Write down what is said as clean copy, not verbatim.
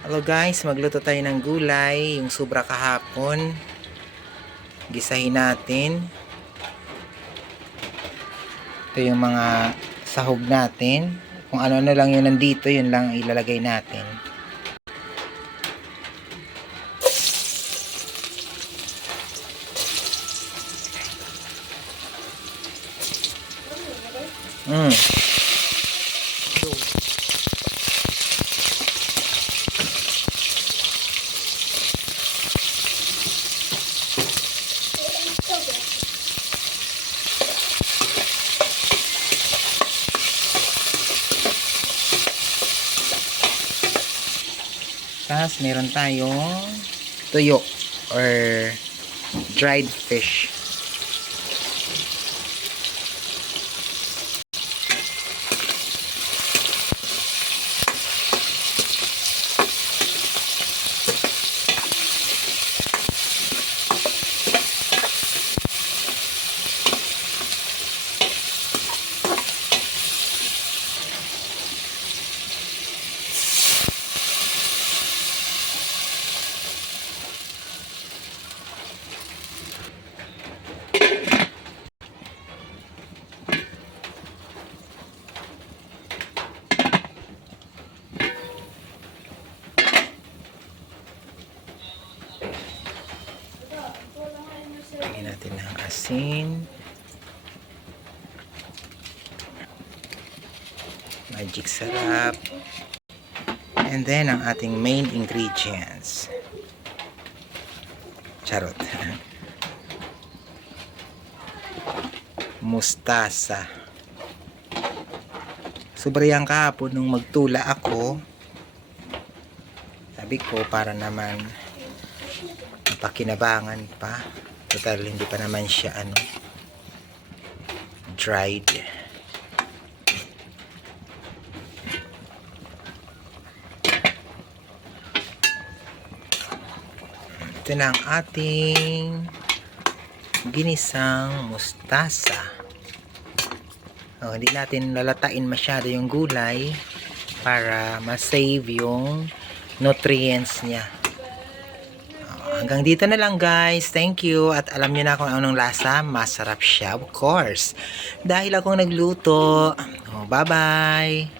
Hello guys, magluto tayo ng gulay, yung sobra kahapon. Gisahin natin. Ito yung mga sahog natin. Kung ano-ano lang yun nandito, yun lang ilalagay natin. Tapos meron tayong tuyo or dried fish. Lagyan natin ng asin, magic sarap, and then ang ating main ingredients. Charot. Mustasa. Sobrang kahapon nung magtula ako, sabi ko para naman mapakinabangan pa. Total hindi pa naman siya dried. Ito na ang ating ginisang mustasa. Hindi natin lalatain masyado yung gulay para ma-save yung nutrients niya. Hanggang dito na lang guys. Thank you. At alam niyo na kung anong lasa. Masarap siya, of course. Dahil akong nagluto. Bye-bye.